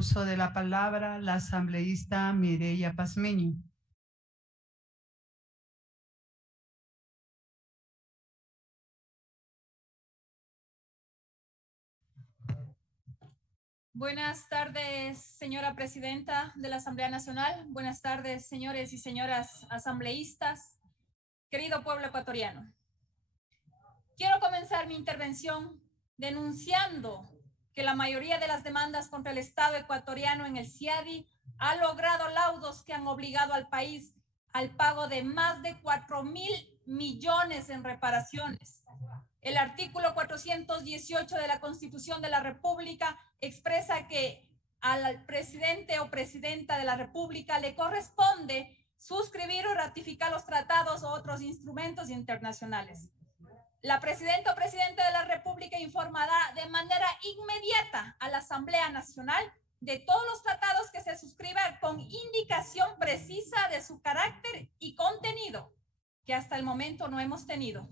uso de la palabra la asambleísta Mireya Pazmiño. Buenas tardes, señora presidenta de la Asamblea Nacional. Buenas tardes, señores y señoras asambleístas. Querido pueblo ecuatoriano, quiero comenzar mi intervención denunciando que la mayoría de las demandas contra el Estado ecuatoriano en el CIADI ha logrado laudos que han obligado al país al pago de más de 4.000 millones en reparaciones. El artículo 418 de la Constitución de la República expresa que al presidente o presidenta de la República le corresponde suscribir o ratificar los tratados o otros instrumentos internacionales. La presidenta o presidente de la República informará de manera inmediata a la Asamblea Nacional de todos los tratados que se suscriban con indicación precisa de su carácter y contenido, que hasta el momento no hemos tenido.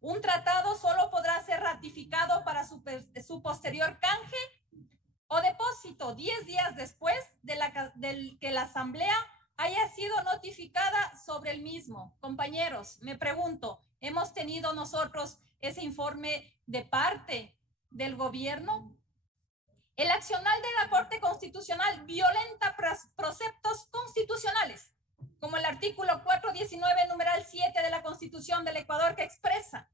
Un tratado solo podrá ser ratificado para su posterior canje o depósito 10 días después de que la Asamblea haya sido notificada sobre el mismo. Compañeros, me pregunto, ¿hemos tenido nosotros ese informe de parte del gobierno? El accionar de la Corte Constitucional violenta preceptos constitucionales, como el artículo 419, numeral 7 de la Constitución del Ecuador, que expresa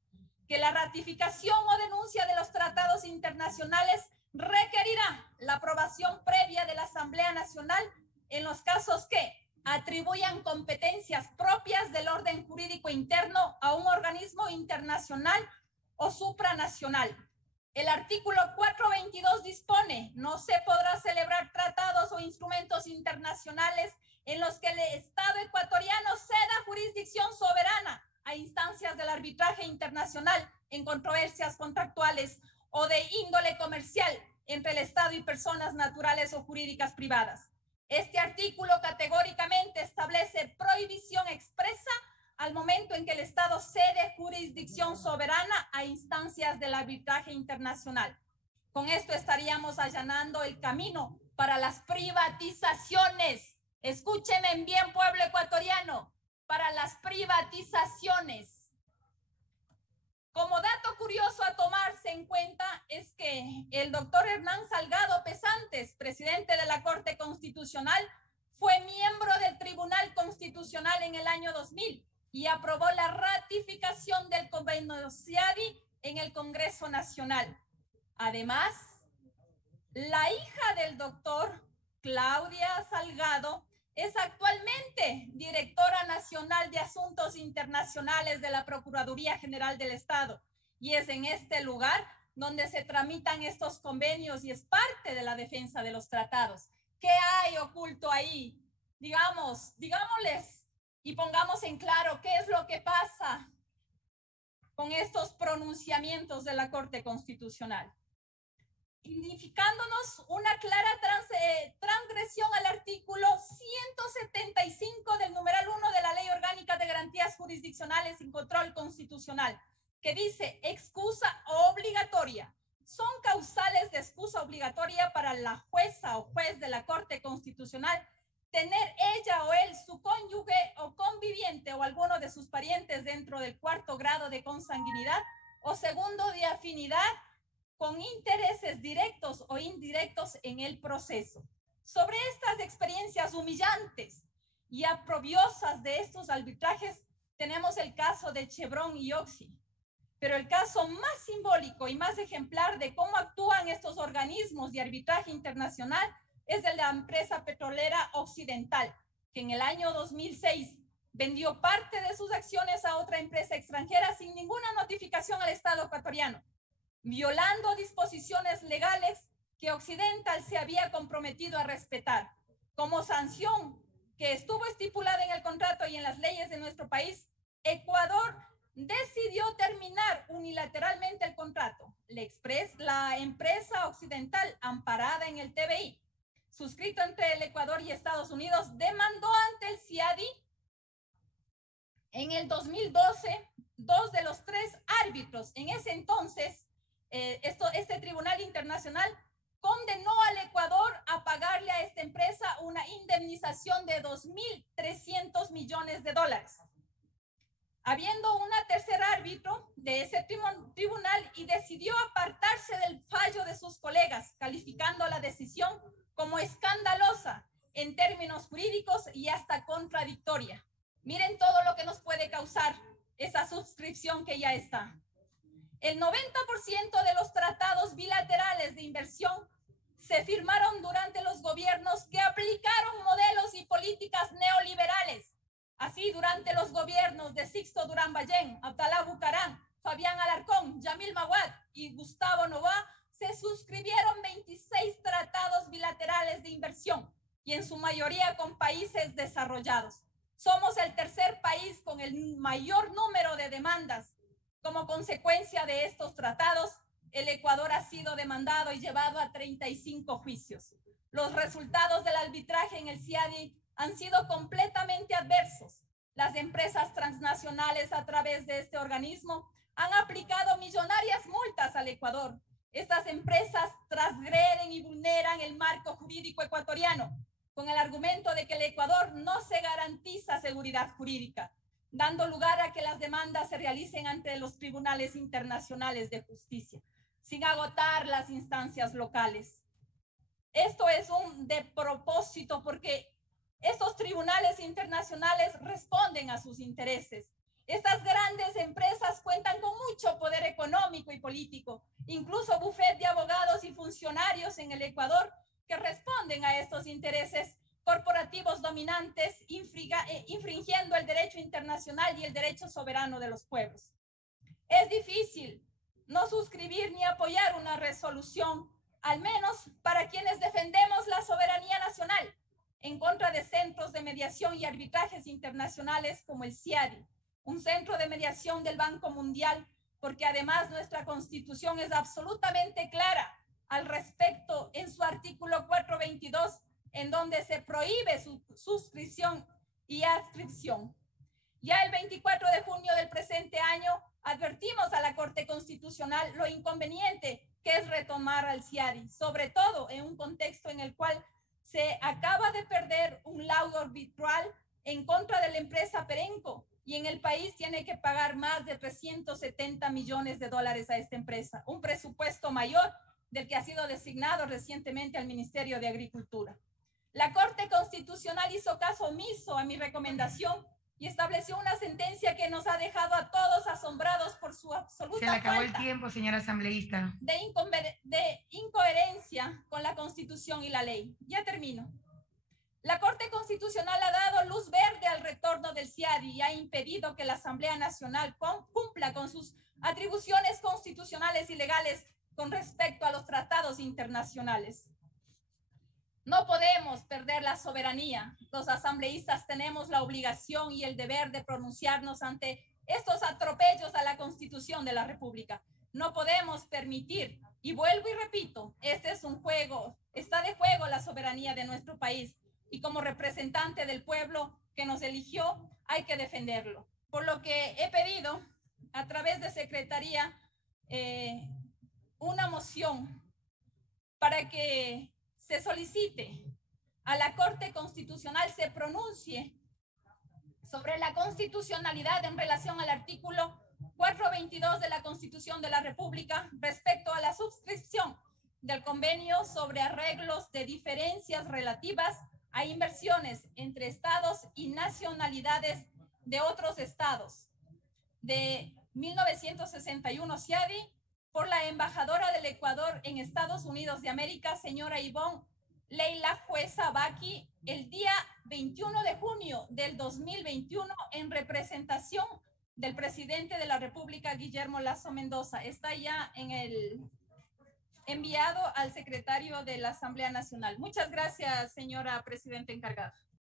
que la ratificación o denuncia de los tratados internacionales requerirá la aprobación previa de la Asamblea Nacional en los casos que atribuyan competencias propias del orden jurídico interno a un organismo internacional o supranacional. El artículo 422 dispone: no se podrá celebrar tratados o instrumentos internacionales en los que el Estado ecuatoriano ceda jurisdicción soberana a instancias del arbitraje internacional en controversias contractuales o de índole comercial entre el Estado y personas naturales o jurídicas privadas. Este artículo categóricamente establece prohibición expresa al momento en que el Estado cede jurisdicción soberana a instancias del arbitraje internacional. Con esto estaríamos allanando el camino para las privatizaciones. Escúchenme bien, pueblo ecuatoriano, para las privatizaciones. Como dato curioso a tomarse en cuenta es que el doctor Hernán Salgado Pesantes, presidente de la Corte Constitucional, fue miembro del Tribunal Constitucional en el año 2000 y aprobó la ratificación del convenio CIADI en el Congreso Nacional. Además, la hija del doctor, Claudia Salgado, es actualmente directora nacional de Asuntos Internacionales de la Procuraduría General del Estado, y es en este lugar donde se tramitan estos convenios y es parte de la defensa de los tratados. ¿Qué hay oculto ahí? Digámosles y pongamos en claro qué es lo que pasa con estos pronunciamientos de la Corte Constitucional, significándonos una clara transgresión al artículo 175 del numeral 1 de la Ley Orgánica de Garantías Jurisdiccionales y Control Constitucional, que dice: excusa obligatoria. Son causales de excusa obligatoria para la jueza o juez de la Corte Constitucional tener ella o él su cónyuge o conviviente o alguno de sus parientes dentro del 4º grado de consanguinidad o segundo de afinidad con intereses directos o indirectos en el proceso. Sobre estas experiencias humillantes y aprobiosas de estos arbitrajes tenemos el caso de Chevron y Oxy, pero el caso más simbólico y más ejemplar de cómo actúan estos organismos de arbitraje internacional es el de la empresa petrolera Occidental, que en el año 2006 vendió parte de sus acciones a otra empresa extranjera sin ninguna notificación al Estado ecuatoriano, violando disposiciones legales que Occidental se había comprometido a respetar. Como sanción que estuvo estipulada en el contrato y en las leyes de nuestro país, Ecuador decidió terminar unilateralmente el contrato. La empresa Occidental, amparada en el TBI, suscrito entre el Ecuador y Estados Unidos, demandó ante el CIADI en el 2012 2 de los 3 árbitros. En ese entonces, este tribunal internacional condenó al Ecuador a pagar indemnización de 2.300 millones de dólares. Habiendo una tercer árbitro de ese tribunal y decidió apartarse del fallo de sus colegas, calificando la decisión como escandalosa en términos jurídicos y hasta contradictoria. Miren todo lo que nos puede causar esa suscripción que ya está. El 90% de los tratados bilaterales de inversión se firmaron durante los gobiernos que aplicaron modelos y políticas neoliberales. Así, durante los gobiernos de Sixto Durán Ballén, Abdalá Bucaram, Fabián Alarcón, Yamil Maguad y Gustavo Novoa, se suscribieron 26 tratados bilaterales de inversión y en su mayoría con países desarrollados. Somos el tercer país con el mayor número de demandas. Como consecuencia de estos tratados, el Ecuador ha sido demandado y llevado a 35 juicios. Los resultados del arbitraje en el CIADI han sido completamente adversos. Las empresas transnacionales a través de este organismo han aplicado millonarias multas al Ecuador. Estas empresas transgreden y vulneran el marco jurídico ecuatoriano con el argumento de que el Ecuador no se garantiza seguridad jurídica, dando lugar a que las demandas se realicen ante los tribunales internacionales de justicia, sin agotar las instancias locales. Esto es un de propósito porque estos tribunales internacionales responden a sus intereses. Estas grandes empresas cuentan con mucho poder económico y político, incluso bufet de abogados y funcionarios en el Ecuador que responden a estos intereses corporativos dominantes, infringiendo el derecho internacional y el derecho soberano de los pueblos. Es difícil no suscribir ni apoyar una resolución, al menos para quienes defendemos la soberanía nacional, en contra de centros de mediación y arbitrajes internacionales como el CIADI, un centro de mediación del Banco Mundial, porque además nuestra Constitución es absolutamente clara al respecto en su artículo 422, en donde se prohíbe su suscripción y adscripción. Ya el 24 de junio del presente año advertimos a la Corte Constitucional lo inconveniente que es retomar al CIADI, sobre todo en un contexto en el cual se acaba de perder un laudo arbitral en contra de la empresa Perenco y en el país tiene que pagar más de 370 millones de dólares a esta empresa, un presupuesto mayor del que ha sido designado recientemente al Ministerio de Agricultura. La Corte Constitucional hizo caso omiso a mi recomendación y estableció una sentencia que nos ha dejado a todos asombrados por su absoluta Se le acabó falta el tiempo, señora asambleísta. de incoherencia con la Constitución y la ley. Ya termino. La Corte Constitucional ha dado luz verde al retorno del CIADI y ha impedido que la Asamblea Nacional cumpla con sus atribuciones constitucionales y legales con respecto a los tratados internacionales. No podemos perder la soberanía. Los asambleístas tenemos la obligación y el deber de pronunciarnos ante estos atropellos a la Constitución de la República. No podemos permitir, y vuelvo y repito, este es un juego, está de juego la soberanía de nuestro país y como representante del pueblo que nos eligió hay que defenderlo. Por lo que he pedido a través de Secretaría una moción para que se solicite a la Corte Constitucional se pronuncie sobre la constitucionalidad en relación al artículo 422 de la Constitución de la República respecto a la suscripción del convenio sobre arreglos de diferencias relativas a inversiones entre estados y nacionalidades de otros estados de 1961 CIADI por la embajadora del Ecuador en Estados Unidos de América, señora Ivonne Leila Jueza Baki, el día 21 de junio del 2021 en representación del presidente de la República, Guillermo Lasso Mendoza. Está ya en el enviado al secretario de la Asamblea Nacional. Muchas gracias, señora presidenta encargada.